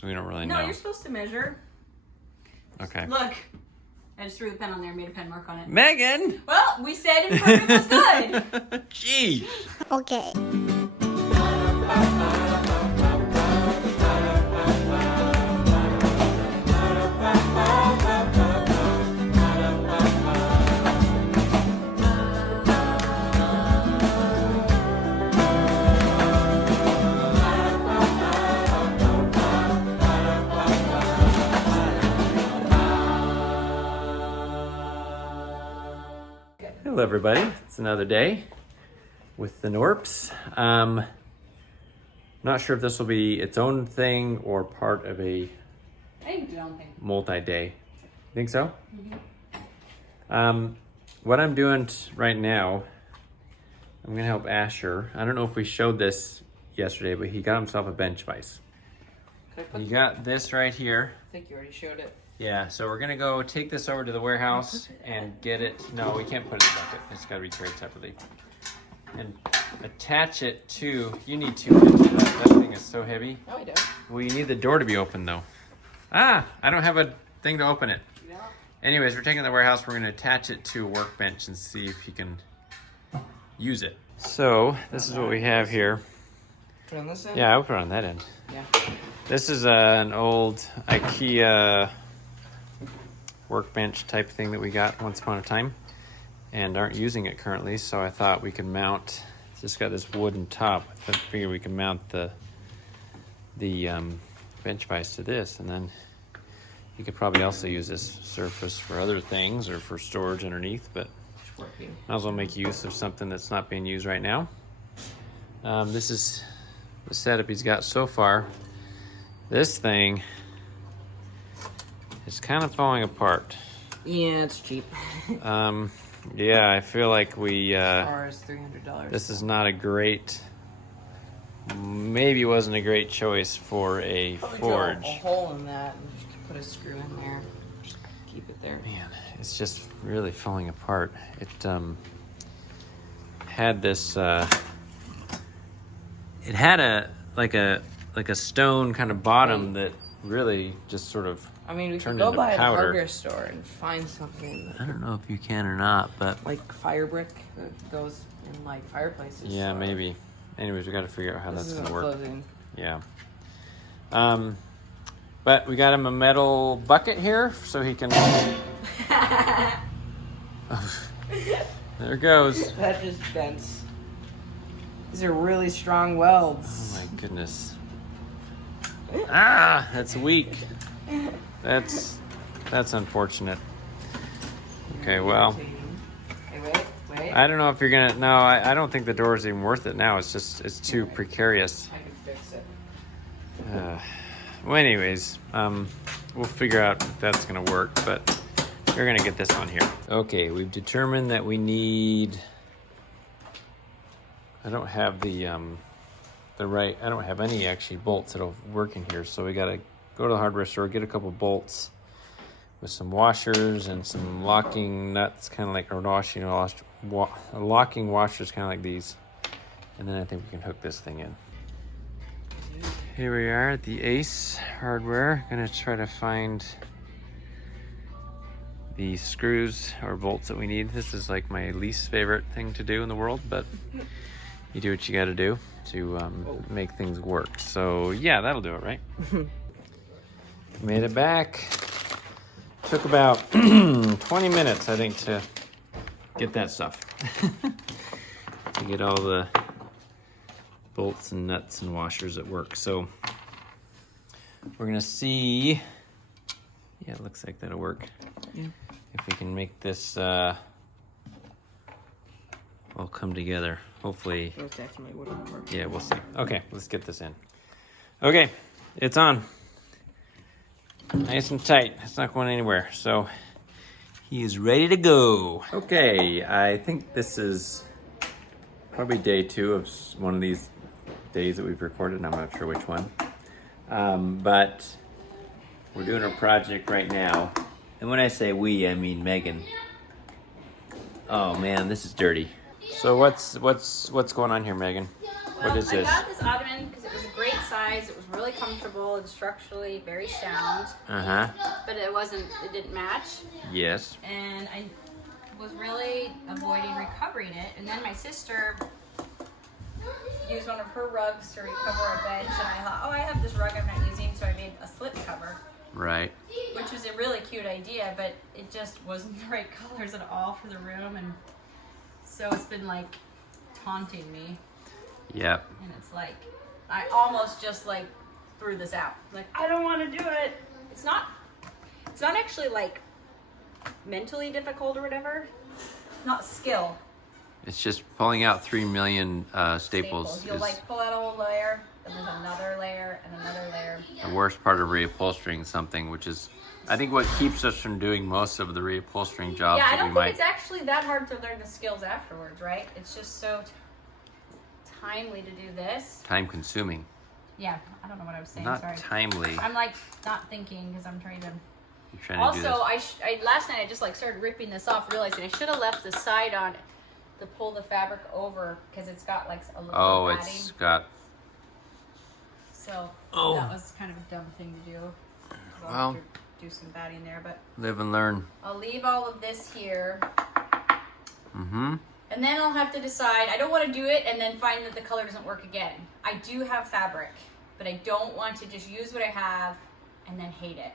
So we don't really know. No, you're supposed to measure. Okay. Look, I just threw the pen on there and made a pen mark on it. Megan! Well, we said imperfect was good. Gee. Okay. Hello everybody, it's another day with the Knorps. Not sure if this will be its own thing or part of a multi-day. Think so? Mm-hmm. What I'm doing right now, I'm gonna help Asher. I don't know if we showed this yesterday, but he got himself a bench vise. He got this right here. I think you already showed it. Yeah, so we're gonna go take this over to the warehouse and get it. No, we can't put it in the bucket. It's gotta be carried separately. And attach it to, you need 2 minutes for that. That thing is so heavy. No, I don't. Well, you need the door to be open though. Ah, I don't have a thing to open it. No. Anyways, we're taking it to the warehouse. We're gonna attach it to a workbench and see if he can use it. So, this is what we have here. Put on this end? Yeah, I'll put it on that end. Yeah. This is an old IKEA workbench type thing that we got once upon a time and aren't using it currently, so I thought we could mount, it's just got this wooden top. I figured we could mount the bench vise to this, and then you could probably also use this surface for other things or for storage underneath, but might as well make use of something that's not being used right now. This is the setup he's got so far. This thing is kind of falling apart. Yeah, it's cheap. Yeah, I feel like we, As far as $300. this is not a great, maybe wasn't a great choice for a Probably forge. drill a hole in that and just put a screw in there. Just keep it there. Man, it's just really falling apart. It had this, it had a like a stone kind of bottom that really just sort of I mean, we could turned go into by the powder. hardware store and find something I don't know if you can or not, but like fire brick that goes in like fireplaces. yeah, so maybe. Anyways, we got to figure out how This that's isn't gonna work. closing. Yeah. But we got him a metal bucket here so he can. There it goes. That just bends. These are really strong welds. Oh my goodness. Ah, that's weak. That's unfortunate. Okay, well, Hey, wait. I don't know if you're gonna. No, I don't think the door is even worth it now. It's just it's too precarious. I can fix it. Well, anyways, we'll figure out if that's gonna work, but we're gonna get this on here. Okay, we've determined that we need. I don't have the right. I don't have any actually bolts that'll work in here, so we gotta go to the hardware store, get a couple bolts with some washers and some locking nuts, kind of like locking washers, kind of like these, and then I think we can hook this thing in. Here we are at the Ace Hardware. Gonna try to find the screws or bolts that we need. This is like my least favorite thing to do in the world, but you do what you gotta do to make things work. So yeah, that'll do it, right? Made it back. Took about 20 minutes, I think, to get that stuff. To get all the bolts and nuts and washers at work. So we're gonna see. Yeah, it looks like that'll work. Yeah. If we can make this all come together. Hopefully. Those definitely wouldn't work. Yeah, we'll see. Okay, let's get this in. Okay, it's on. Nice and tight. It's not going anywhere. So he is ready to go. Okay, I think this is probably day 2 of one of these days that we've recorded. I'm not sure which one. But we're doing a project right now. And when I say we, I mean Megan. Oh man, this is dirty. So what's going on here, Megan? What is this? I got this ottoman because it was a great size. guys. It was really comfortable and structurally very sound. Uh-huh. But it didn't match. Yes. And I was really avoiding recovering it. And then my sister used one of her rugs to recover our bench. And I thought, oh, I have this rug I'm not using, so I made a slip cover. Right. Which was a really cute idea, but it just wasn't the right colors at all for the room. And so it's been like taunting me. Yep. And it's like, I almost just like threw this out. Like, I don't want to do it. It's not actually like mentally difficult or whatever. Not skill. It's just pulling out 3 million staples. You'll is like pull out a whole layer, and there's another layer, and another layer. the worst part of reupholstering something, which is, I think, what keeps us from doing most of the reupholstering jobs Yeah, I that don't we think might. it's actually that hard to learn the skills afterwards, right? It's just so timely to do this. Time consuming. Yeah, I don't know what I was saying. Not Sorry. timely. I'm like not thinking because I'm trying to. You're trying to do Also, this. I last night I just like started ripping this off, realizing I should have left the side on to pull the fabric over because it's got like a little Oh, batting. it's got. So Oh. that was kind of a dumb thing to do. I'll Well. have to do some batting there, but Live and learn. I'll leave all of this here. Mm-hmm. And then I'll have to decide. I don't want to do it and then find that the color doesn't work again. I do have fabric, but I don't want to just use what I have and then hate it.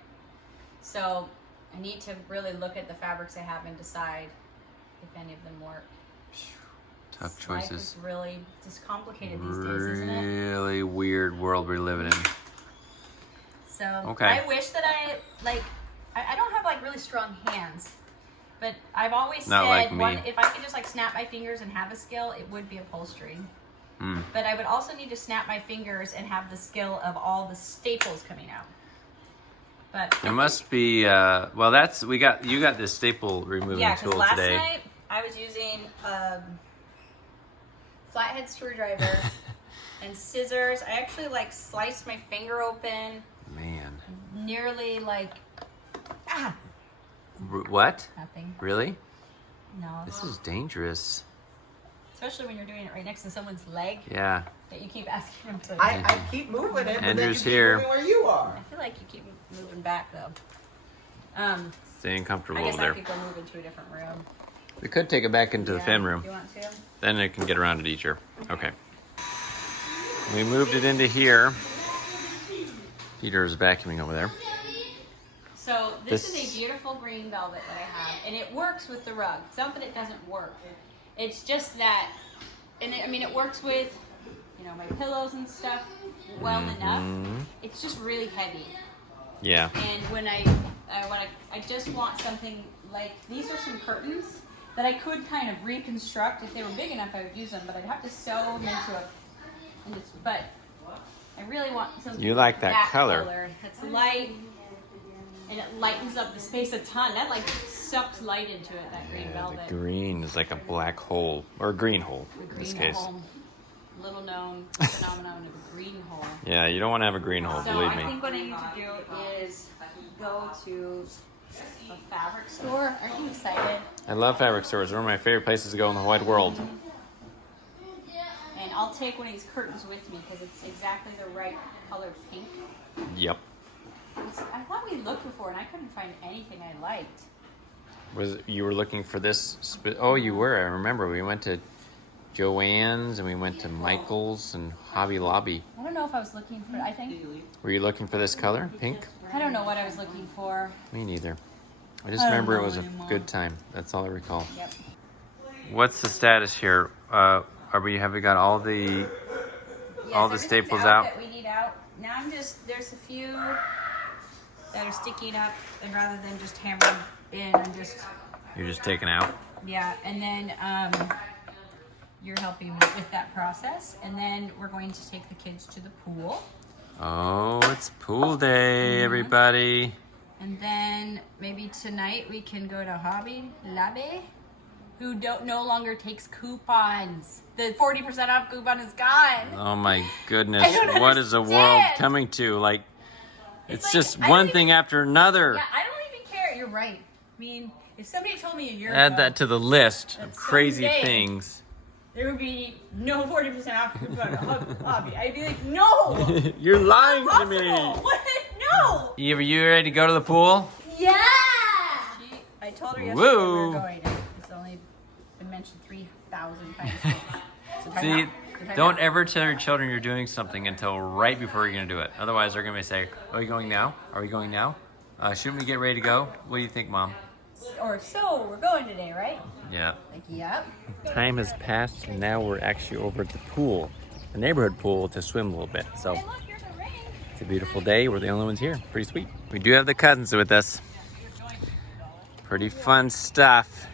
So I need to really look at the fabrics I have and decide if any of them work. Tough Life choices. is really just complicated these days, isn't it? Really weird world we're living in. So Okay. I wish that I don't have like really strong hands. But I've always Not like said me. if I could just like snap my fingers and have a skill, it would be upholstering. Mm. But I would also need to snap my fingers and have the skill of all the staples coming out. But There must be. Well, you got this staple removing yeah, because tool last today. night I was using flathead screwdriver and scissors. I actually like sliced my finger open, Man. nearly like What? nothing. Really? No. This is dangerous. Especially when you're doing it right next to someone's leg Yeah. that you keep asking them to. I keep moving it, but then you Andrew's keep here. moving where you are. I feel like you keep moving back though. Staying comfortable I guess over I there. could go move into a different room. We could take it back into the Yeah, fan room. You want to? Then it can get around it easier. Okay. We moved it into here. Peter's vacuuming over there. So this is This- a beautiful green velvet that I have, and it works with the rug. It's not that it doesn't work. It's just that, it works with, my pillows and stuff well enough. It's just really heavy. Yeah. And when I just want something like, these are some curtains that I could kind of reconstruct. If they were big enough, I would use them, but I'd have to sew them but I really want something You like that color. It's light, and it lightens up the space a ton. That like sucks light into it, that green Yeah, velvet. the green is like a black hole, or a green hole The in this green case. hole. Little known phenomenon of a green hole. Yeah, you don't want to have a green hole, So believe I me. think what I need to do is go to a fabric store. Aren't you excited? I love fabric stores. They're one of my favorite places to go in the wide world. And I'll take one of these curtains with me because it's exactly the right color pink. Yep. I thought we looked before and I couldn't find anything I liked. You were looking for this? Oh, you were. I remember. We went to Joann's and we went to Michael's and Hobby Lobby. I don't know if I was looking for, Were you looking for this color, pink? I don't know what I was looking for. Me neither. I just I don't remember it know was a anymore. good time. That's all I recall. Yep. What's the status here? Have we got all the Yes, all the everything's staples out? that we need out. Now there's a few that are sticking up, and rather than just hammering in, I'm just, You're just taking out? yeah, and then you're helping with that process, and then we're going to take the kids to the pool, Oh, it's pool day, everybody. and then maybe tonight we can go to Hobby Lobby, who no longer takes coupons. The 40% off coupon is gone. Oh my goodness. I don't What is the world understand. coming to? Like, it's like, just I don't one even- thing after another. Yeah, I don't even care. You're right. I mean, if somebody told me a year Add ago, that to the list of That's crazy so big. things. there would be no 40% off your hobby. I'd be like, no! You're lying to me. What? No! Eve, are you ready to go to the pool? Yeah! I told her yesterday Woo. we were going. It's only been mentioned 3,000 times. So time See, out. So time don't out. ever tell your children you're doing something until right before you're going to do it. Otherwise, they're going to say, are we going now? Are we going now? Shouldn't we get ready to go? What do you think, Mom? Or so, we're going today, right? Yeah. Like, yep. Time has passed, and now we're actually over at the pool, the neighborhood pool, to swim a little bit. So Hey, look, here's a ring. it's a beautiful day. We're the only ones here. Pretty sweet. We do have the cousins with us. Pretty fun stuff.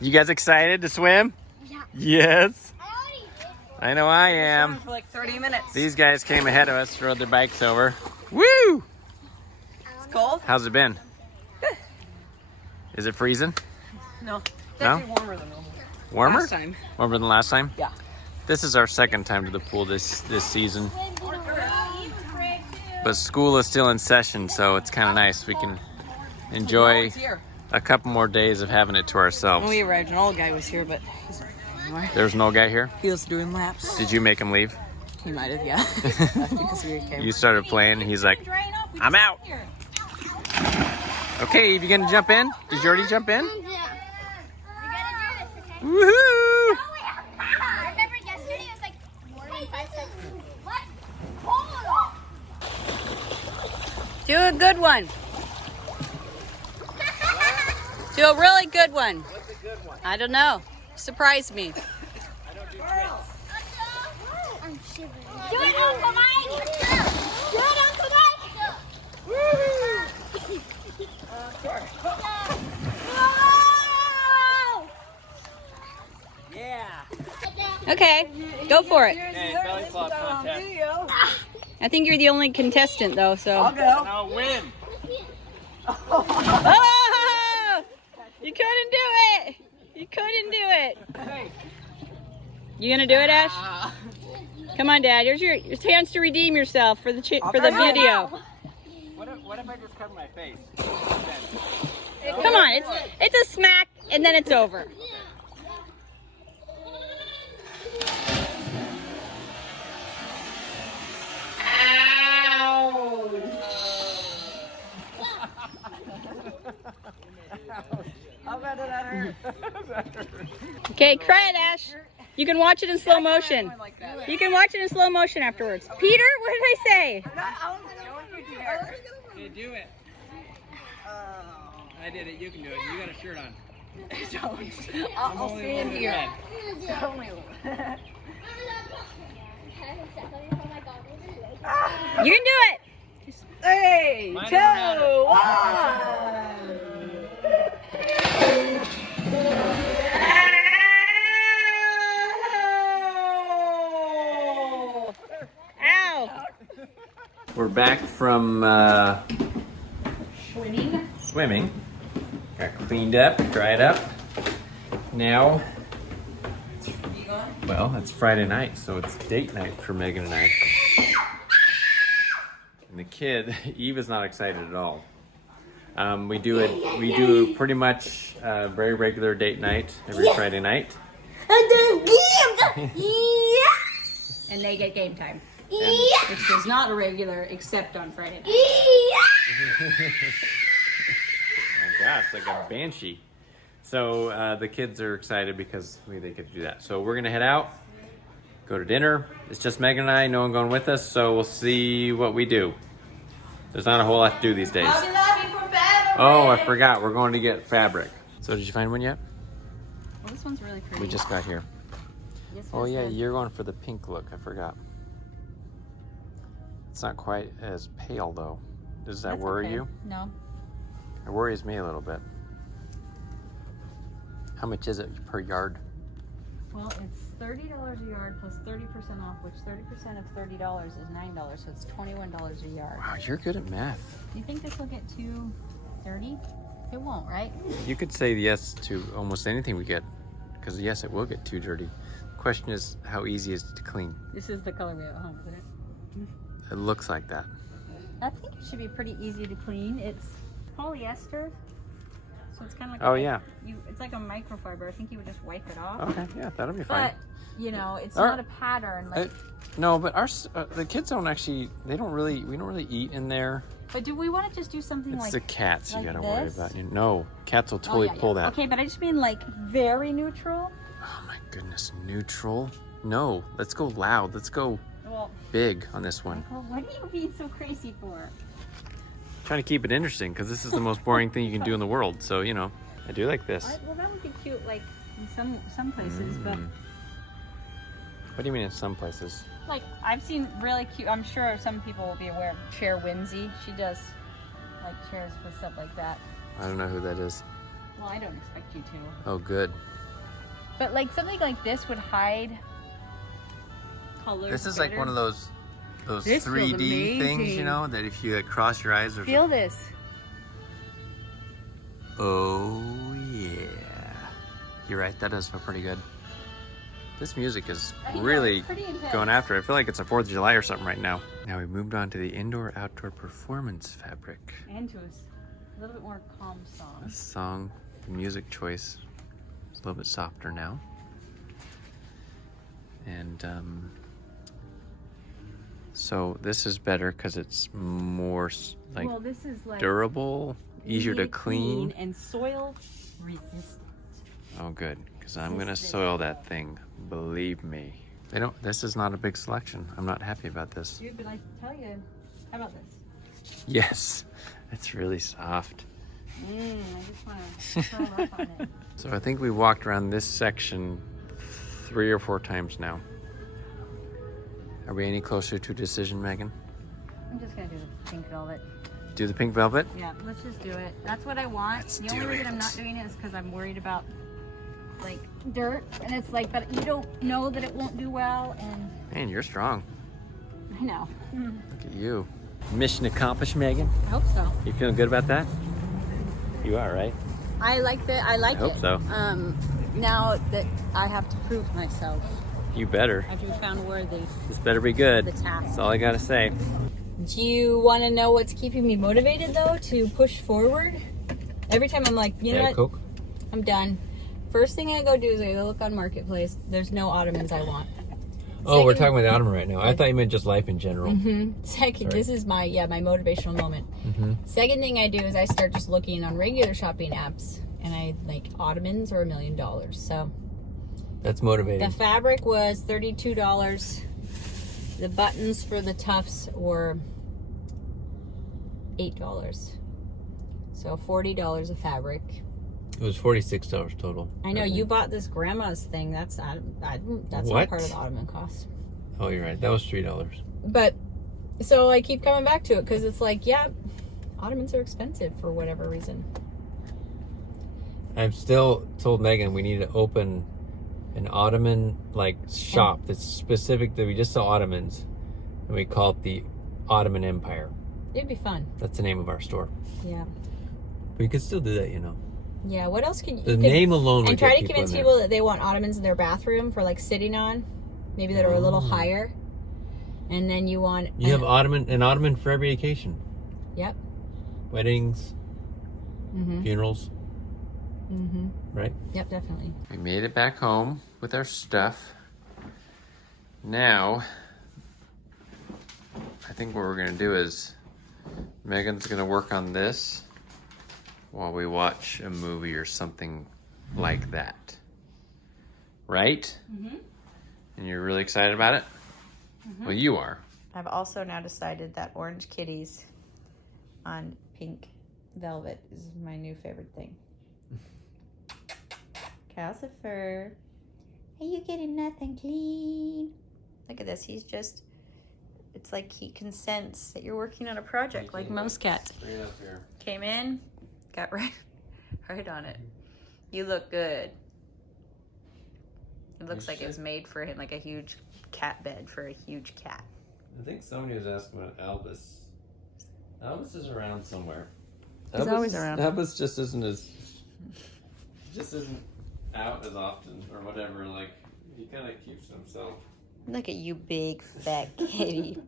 You guys excited to swim? Yeah. Yes. I already did. I know I am. For like 30 minutes. These guys came ahead of us, rode their bikes over. Woo! It's cold? How's it been? Is it freezing? No. It's No? actually warmer than normal. Warmer? Last time. Warmer than last time? Yeah. This is our second time to the pool this season. But school is still in session, so it's kind of nice. We can enjoy It's here. a couple more days of having it to ourselves. When we arrived, an old guy was here, but he's not anymore. There's no guy here? He was doing laps. Did you make him leave? He might have, yeah. Because we came. You started playing, and he's like, Drying off. We I'm just out. got here. okay, you gonna jump in? Did you already jump in? We gotta do this, okay? Woohoo! I remember yesterday it was like more than 5 seconds. What? Hold Do a good one. Do a really good one. What's a good one? I don't know. Surprise me. on. I'm shivering. Do it, Uncle Mike! Do it, Uncle Mike! Yeah. Okay, go for it. Hey, belly flop contest. I think you're the only contestant, though, so. And I'll win. Oh! You couldn't do it! You couldn't do it! You gonna do it, Ash? Come on, Dad. Here's your chance to redeem yourself for the video. What if I just cover my face? Come on, it's a smack and then it's over. Okay, cry it, Ash. You can watch it in slow motion. You can watch it in slow motion afterwards. Peter, what did I say? Okay, do it. I did it. You can do it. You got a shirt on. I'll stand here. You can do it. 3, 2, 1. Ow. We're back from swimming. Got cleaned up, dried up. Now, well, it's Friday night, so it's date night for Megan and I. And the kid, Eve, is not excited at all. We do pretty much a very regular date night every Friday night. And then game! Yeah! And they get game time. Yeah! Which is not a regular except on Friday night. Yeah! Oh gosh, like a banshee. So the kids are excited because they get to do that. So we're gonna head out, go to dinner. It's just Megan and I, no one going with us, so we'll see what we do. There's not a whole lot to do these days. Hobby Lobby for fabric. Oh, I forgot, we're going to get fabric. So did you find one yet? Well, this one's really pretty. We just got here. This Oh one yeah, says- you're going for the pink look, I forgot. It's not quite as pale though. Does that That's worry okay. you? No. It worries me a little bit. How much is it per yard? Well, it's $30 a yard plus 30% off, which 30% of $30 is $9, so it's $21 a yard. Wow, you're good at math. Do you think this will get too dirty? It won't, right? You could say yes to almost anything we get, because yes, it will get too dirty. The question is, how easy is it to clean? This is the color we have at home, isn't it? It looks like that. I think it should be pretty easy to clean. It's polyester, so it's kind of like Oh, yeah. it's like a microfiber. I think you would just wipe it off. Okay, yeah, that'll be fine. But you know, it's Or- not a pattern. Like, No, but the kids don't actually. We don't really eat in there. but do we want to just do something It's like the cats you like gotta worry this? about. No, cats will totally pull that. Okay, but I just mean like very neutral. Oh my goodness, neutral? No, let's go loud. Let's go Well, big on this one. Michael, what are you being so crazy for? Trying to keep it interesting because this is the most boring thing you can do in the world. So you know, I do like this. Well, that would be cute, like in some places, but What do you mean in some places? like I've seen really cute. I'm sure some people will be aware of Chair Whimsy. She does like chairs with stuff like that. I don't know who that is. Well, I don't expect you to. Oh, good. But like something like this would hide colors. This is like one of those This feels 3D things, you amazing. know, that if you cross your eyes, there's Feel this. Oh yeah, you're right. That does feel pretty good. This music is really pretty intense. going after it. I feel like it's a 4th of July or something right now. Now we moved on to the indoor-outdoor performance fabric. And to a little bit more calm song. This song, the music choice is a little bit softer now. And so this is better because it's more like Well, this is like durable, easier to clean. and soil resistant. Oh, good, because I'm gonna soil that thing. Believe me. They don't. This is not a big selection. I'm not happy about this. Dude, but I tell you, how about this? Yes, it's really soft. I just want to curl up on it. So I think we walked around this section 3 or 4 times now. Are we any closer to a decision, Megan? I'm just gonna do the pink velvet. Do the pink velvet? Yeah, let's just do it. That's what I want. The only do reason I'm it. not doing it is because I'm worried about like dirt, and it's like, but you don't know that it won't do well, and Man, you're strong. I know. Look at you. Mission accomplished, Megan. I hope so. You feeling good about that? You are, right? I like I like I hope it. so. Now that I have to prove myself, You better. I've been found worthy. This better be good. The task. That's all I gotta say. Do you want to know what's keeping me motivated though to push forward? Every time I'm like, you know what? Coke? I'm done. First thing I go do is I go look on Marketplace. There's no ottomans I want. Oh, we're Second- talking about the ottoman right now. I thought you meant just life in general. Second, Sorry. this is my motivational moment. Second thing I do is I start just looking on regular shopping apps, and I like ottomans are $1 million. So That's motivating. the fabric was $32. The buttons for the tufts were $8. So $40 of fabric. It was $46 total. I know you bought this grandma's thing. That's not What? part of the ottoman cost. Oh, you're right. That was $3. But so I keep coming back to it because it's like, yeah, ottomans are expensive for whatever reason. I've still told Megan we need to open an ottoman shop that's specific that we just sell ottomans, and we call it the Ottoman Empire. It'd be fun. That's the name of our store. Yeah. But you could still do that, you know. Yeah. What else can you? The you could- name alone would and try get to convince in there. people that they want ottomans in their bathroom for like sitting on, maybe that are a little higher. And then you want You have an ottoman for every occasion. Yep. Weddings, funerals, right? Yep, definitely. We made it back home with our stuff. Now, I think what we're gonna do is Megan's gonna work on this while we watch a movie or something like that. Right? And you're really excited about it? Well, you are. I've also now decided that orange kitties on pink velvet is my new favorite thing. Calcifer, are you getting nothing clean? Look at this. It's like he consents that you're working on a project like Mouse Cat. Bring it up here. Came in, got right on it. You look good. It looks like it was made for him, like a huge cat bed for a huge cat. I think somebody was asking about Albus. Albus is around somewhere. He's always around. Albus just isn't out as often or whatever. Like, he kind of keeps to himself. Look at you, big fat kitty.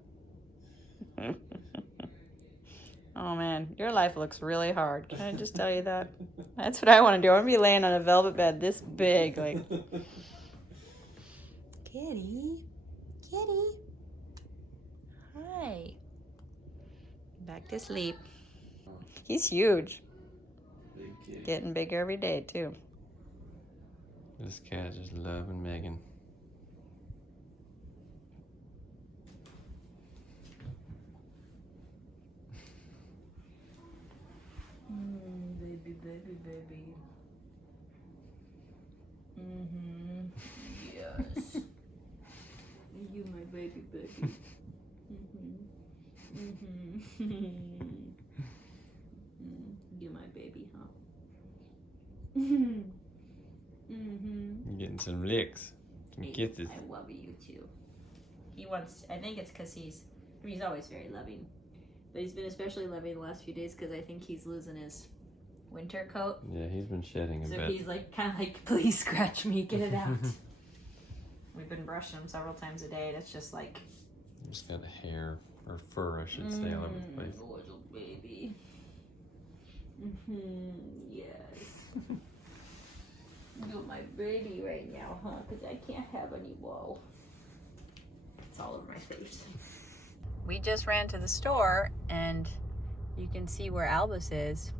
Oh man, your life looks really hard. Can I just tell you that? That's what I want to do. I want to be laying on a velvet bed this big, like. Kitty, kitty. Hi. Back to sleep. He's huge. Big kitty. Getting bigger every day too. This cat just loving Megan. Baby, baby, baby. Mm-hmm. Yes. You my baby, baby. Mm-hmm. Mm-hmm. You my baby, huh? Mm-hmm. You're getting some licks, some kisses. I love you too. He wants, I think it's because he's always very loving. But he's been especially loving the last few days because I think he's losing his winter coat. Yeah, he's been shedding a So bit. he's like, kind of like, please scratch me, get it out. We've been brushing him several times a day, and it's just like... Just got hair, or fur, I should say, all over the place. Little baby. Yes. You're my baby right now, huh? Because I can't have any woe. It's all over my face. We just ran to the store, and you can see where Albus is.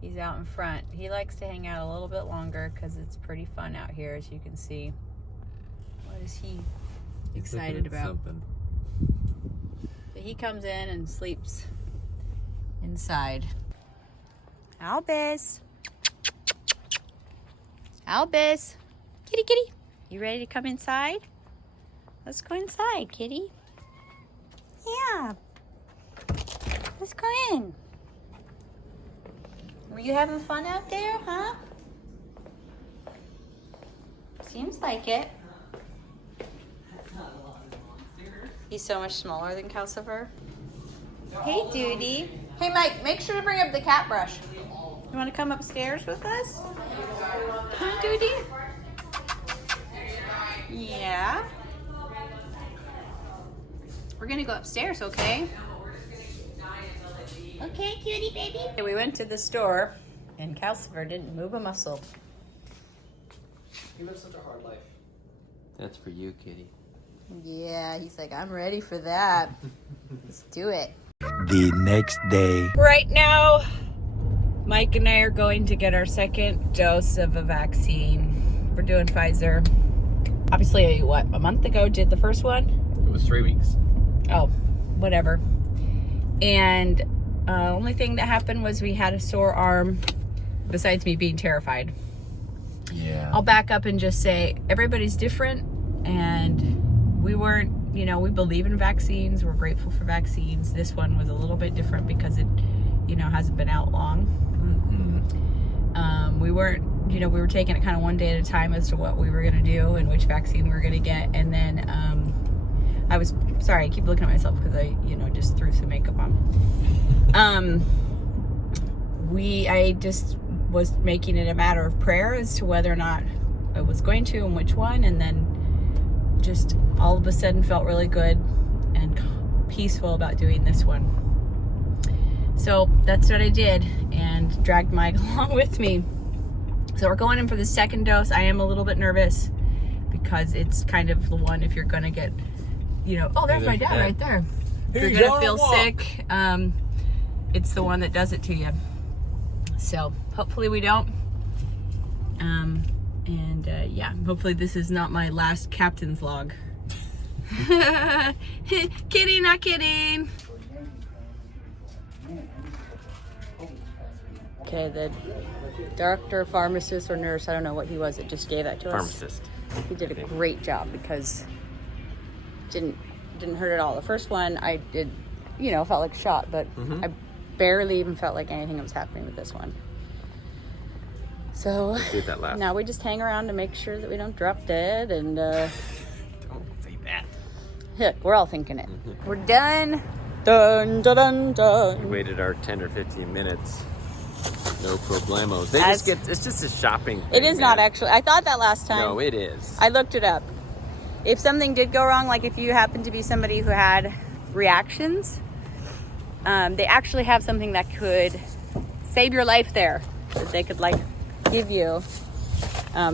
He's out in front. He likes to hang out a little bit longer because it's pretty fun out here, as you can see. What is he excited about? Something. So he comes in and sleeps inside. Albus. Albus. Kitty, kitty. You ready to come inside? Let's go inside, kitty. Yeah. Let's go in. Were you having fun out there, huh? Seems like it. He's so much smaller than Calcifer. Hey, Duty. Hey, Mike, make sure to bring up the cat brush. You want to come upstairs with us? Huh, Duty? Yeah. We're going to go upstairs, okay? Okay, cutie baby. We went to the store, and Calcifer didn't move a muscle. He lives such a hard life. That's for you, kitty. Yeah, he's like, I'm ready for that. Let's do it. The next day. Right now, Mike and I are going to get our second dose of a vaccine. We're doing Pfizer. Obviously, what, a month ago did the first one? It was 3 weeks. Oh, whatever. And only thing that happened was we had a sore arm, besides me being terrified. Yeah. I'll back up and just say everybody's different, and we weren't, you know, we believe in vaccines. We're grateful for vaccines. This one was a little bit different because it, you know, hasn't been out long. Mm-hmm. We weren't, you know, we were taking it kind of one day at a time as to what we were going to do and which vaccine we were going to get. And then I was, sorry, I keep looking at myself because I, you know, just threw some makeup on. I just was making it a matter of prayer as to whether or not I was going to and which one, and then just all of a sudden felt really good and peaceful about doing this one. So that's what I did, and dragged Mike along with me. So we're going in for the second dose. I am a little bit nervous because it's kind of the one, if you're gonna get, you know, oh, there's my dad right there. If you're gonna feel sick, it's the one that does it to you. So hopefully we don't. Yeah, hopefully this is not my last captain's log. Kidding, not kidding. Okay, the doctor, pharmacist, or nurse, I don't know what he was that just gave that to us. Pharmacist. He did a great job because it didn't hurt at all. The first one I did, you know, felt like a shot, but I barely even felt like anything was happening with this one. So Did that last. now we just hang around to make sure that we don't drop dead, and Don't say that. heck, we're all thinking it. We're done. Dun, dun, dun, We dun. waited our 10 or 15 minutes. No problemos. It's just a shopping thing. It is not man. actually. I thought that last time. No, it is. I looked it up. If something did go wrong, like if you happen to be somebody who had reactions, they actually have something that could save your life there, that they could like give you.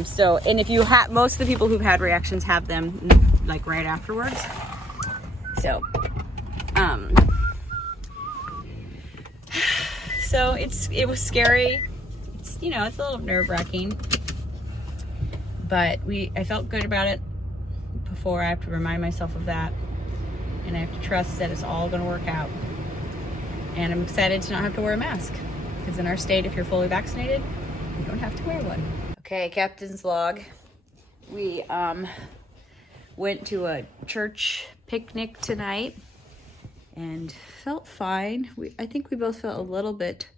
So, and if you have, most of the people who've had reactions have them like right afterwards. So, so it was scary. It's, you know, it's a little nerve-wracking, but I felt good about it before. I have to remind myself of that, and I have to trust that it's all going to work out. And I'm excited to not have to wear a mask, because in our state, if you're fully vaccinated, you don't have to wear one. Okay, Captain's log. We went to a church picnic tonight and felt fine. I think we both felt a little bit,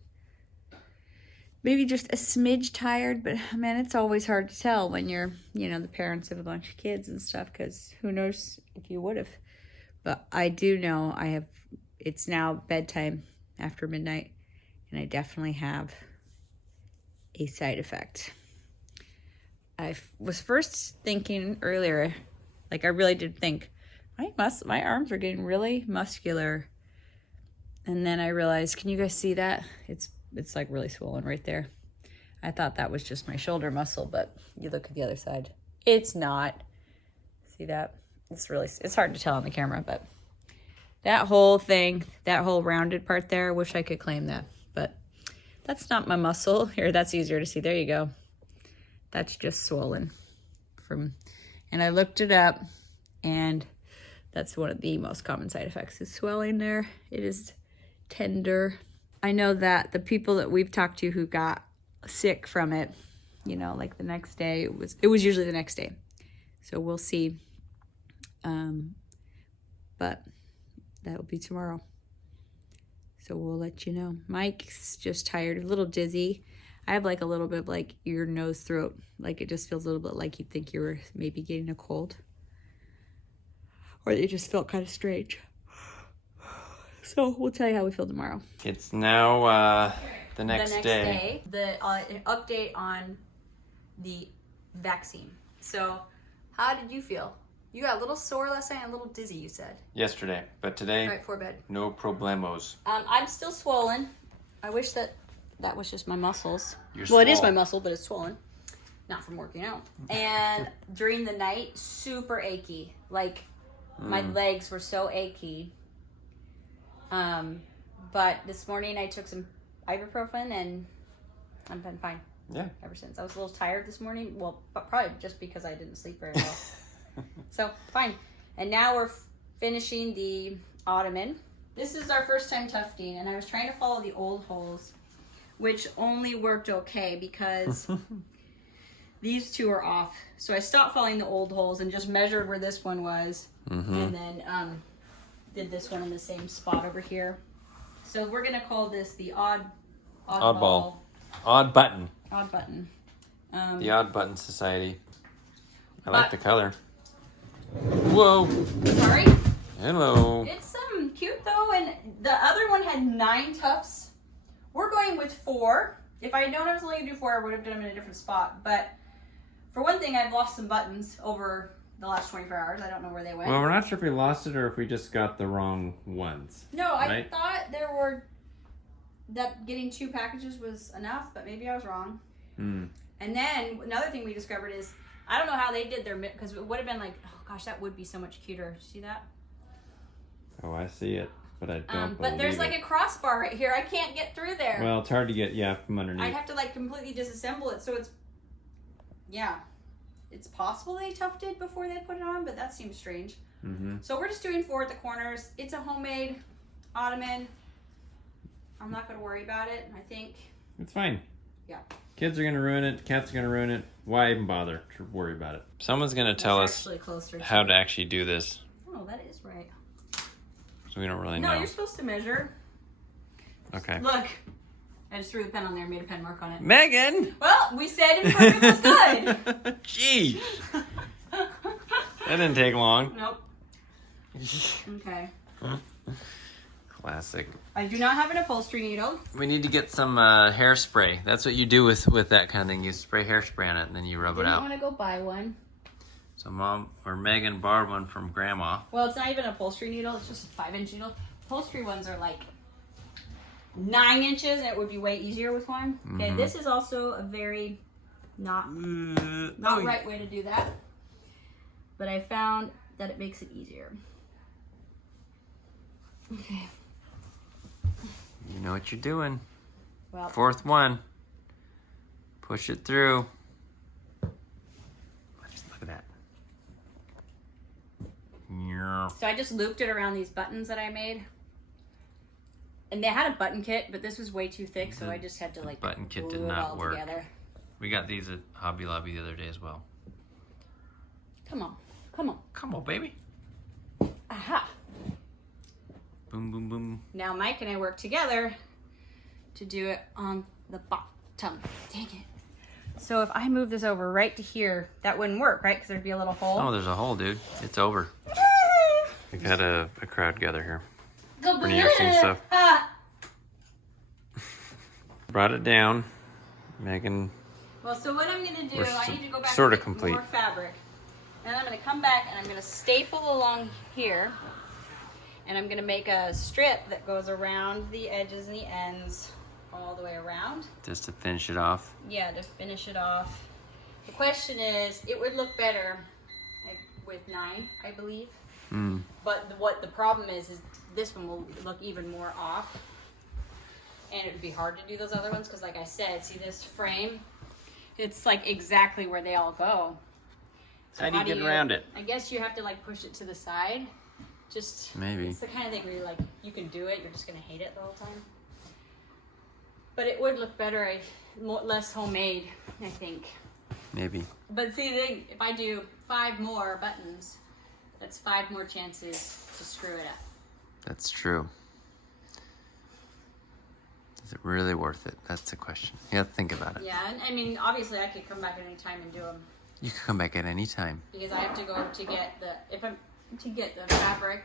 maybe just a smidge tired, but man, it's always hard to tell when you're, you know, the parents of a bunch of kids and stuff, because who knows if you would have. But I do know it's now bedtime after midnight, and I definitely have a side effect. I was first thinking earlier, like I really did think, my arms are getting really muscular. And then I realized, can you guys see that? It's like really swollen right there. I thought that was just my shoulder muscle, but you look at the other side. It's not. See that? It's hard to tell on the camera, but that whole thing, that whole rounded part there, I wish I could claim that, but that's not my muscle. Here, that's easier to see. There you go. That's just swollen and I looked it up, and that's one of the most common side effects is swelling there. It is tender. I know that the people that we've talked to who got sick from it, you know, like the next day, it was usually the next day. So we'll see. But that will be tomorrow. So we'll let you know. Mike's just tired, a little dizzy. I have like a little bit of like ear, nose, throat. Like it just feels a little bit like you'd think you were maybe getting a cold. Or it just felt kind of strange. So we'll tell you how we feel tomorrow. It's now the next day. The update on the vaccine. So how did you feel? You got a little sore last night and a little dizzy, you said. Yesterday, but today, Right before bed. no problemos. I'm still swollen. I wish that was just my muscles. You're Well, it is swole. my muscle, but it's swollen. Not from working out. And during the night, super achy. Like, my legs were so achy. But this morning I took some ibuprofen and I've been fine. Yeah. Ever since. I was a little tired this morning. Well, but probably just because I didn't sleep very well. So, fine. And now we're finishing the ottoman. This is our first time tufting, and I was trying to follow the old holes, which only worked okay because these two are off. So I stopped following the old holes and just measured where this one was, and then did this one in the same spot over here. So we're gonna call this the Oddball. Odd button. Odd button. The Odd Button Society. I like the color. Whoa. Sorry. Hello. It's cute though, and the other one had 9 tufts. We're going with 4. If I had known I was only gonna do 4, I would have done them in a different spot. But for one thing, I've lost some buttons over the last 24 hours. I don't know where they went. Well, we're not sure if we lost it or if we just got the wrong ones. No, I right? thought that getting 2 packages was enough, but maybe I was wrong. And then another thing we discovered is, I don't know how they did their, because it would have been like, oh gosh, that would be so much cuter. See that? Oh, I see it, but I don't But there's believe like it. a crossbar right here. I can't get through there. Well, it's hard to get, from underneath. I'd have to like completely disassemble it, so it's, yeah. It's possible they tufted before they put it on, but that seems strange. So we're just doing 4 at the corners. It's a homemade ottoman. I'm not going to worry about it, I think. It's fine. Yeah. Kids are going to ruin it. Cats are going to ruin it. Why even bother to worry about it? Someone's going to tell us how to actually do this. Oh, that is right. So we don't really No, know. you're supposed to measure. Okay. Look. I just threw the pen on there, made a pen mark on it. Megan! Well, we said imperfect was good. Gee! That didn't take long. Nope. Okay. Classic. I do not have an upholstery needle. We need to get some hairspray. That's what you do with that kind of thing. You spray hairspray on it and then you rub it I out. want to go buy one. So Mom or Megan borrowed one from Grandma. Well, it's not even an upholstery needle. It's just a 5-inch needle. Upholstery ones are like 9 inches, and it would be way easier with one. Okay, this is also a very not right way to do that, but I found that it makes it easier. Okay. You know what you're doing. Well, 4th one. Push it through. Just look at that. Yeah. so I just looped it around these buttons that I made. And they had a button kit, but this was way too thick, so I just had to like Button kit did glue it not all work. together. We got these at Hobby Lobby the other day as well. Come on, come on. Come on, baby. Aha. Boom, boom, boom. Now Mike and I work together to do it on the bottom. Dang it. So if I move this over right to here, that wouldn't work, right? Because there'd be a little hole. Oh, there's a hole, dude. It's over. We got a crowd gather here. Go Pretty interesting stuff. Brought it down. Megan. Well, so what I'm going to do, We're I need to go back sorta and get complete. more fabric. And I'm going to come back and I'm going to staple along here. And I'm going to make a strip that goes around the edges and the ends all the way around. Just to finish it off. Yeah, to finish it off. The question is, it would look better with 9, I believe. But what the problem is this one will look even more off. And it would be hard to do those other ones because like I said, see this frame? It's like exactly where they all go. So How do you get around it? I guess you have to like push it to the side. Just Maybe. It's the kind of thing where you're like, you can do it, you're just gonna hate it the whole time. But it would look better, less homemade, I think. Maybe. But see, if I do 5 more buttons, that's 5 more chances to screw it up. That's true. Is it really worth it? That's the question. You have to think about it. Yeah, and I mean, obviously I could come back at any time and do them You can come back at any time. because I have to go to get the fabric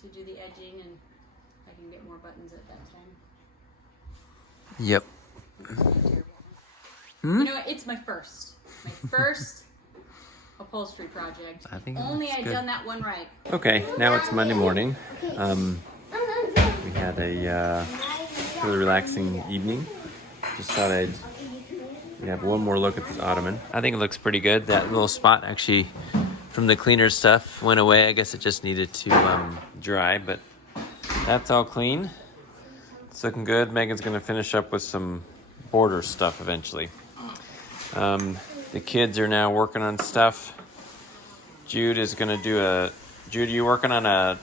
to do the edging, and I can get more buttons at that time. Yep. You know what? It's my first upholstery project. I think it Only looks I'd good. done that one right. Okay, now it's Monday morning. We had a really relaxing evening. Just thought I'd have one more look at this ottoman. I think it looks pretty good. That little spot actually from the cleaner stuff went away. I guess it just needed to dry, but that's all clean. It's looking good. Megan's gonna finish up with some border stuff eventually. The kids are now working on stuff. Jude is gonna do Jude, are you working on a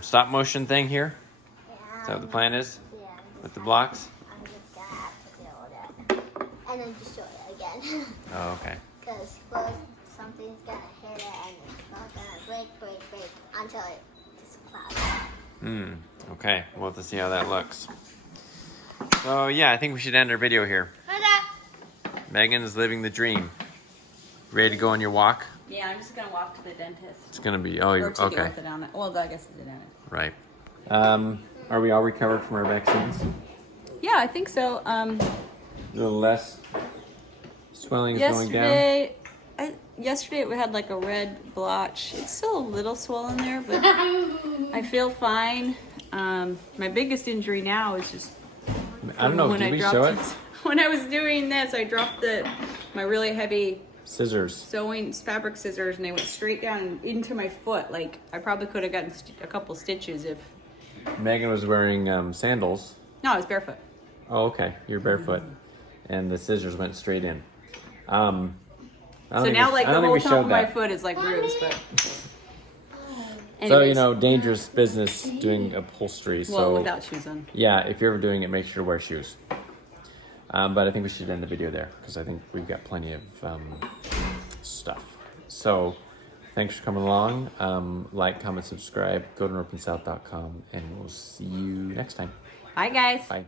stop motion thing here? Is that what the plan is? Yeah. With the blocks? I'm just gonna have to build it. And then just show it again. Oh, okay. Because first something's gonna hit it and it's not gonna break until it just clouds. Okay, we'll have to see how that looks. So yeah, I think we should end our video here. Megan's living the dream. Ready to go on your walk? Yeah, I'm just gonna walk to the dentist. It's gonna be, Or you're to okay. the orthodontist. Well, I guess the dentist. Right. Are we all recovered from our vaccines? Yeah, I think so. A little less swelling is going down? Yesterday we had like a red blotch. It's still a little swollen there, but I feel fine. My biggest injury now is just I don't know, when did I we dropped show it? When I was doing this, I dropped my really heavy Scissors. sewing fabric scissors, and they went straight down into my foot. Like I probably could have gotten a couple stitches if. Megan was wearing sandals. No, I was barefoot. Oh, okay. You're barefoot. And the scissors went straight in. So now, like the whole top of my foot is like bruised, but. So, Anyways, dangerous business doing upholstery. well, So, without shoes on. yeah, if you're ever doing it, make sure to wear shoes. But I think we should end the video there because I think we've got plenty of stuff. So, thanks for coming along. Like, comment, subscribe. Go to knorppandsouth.com, and we'll see you next time. Bye, guys. Bye.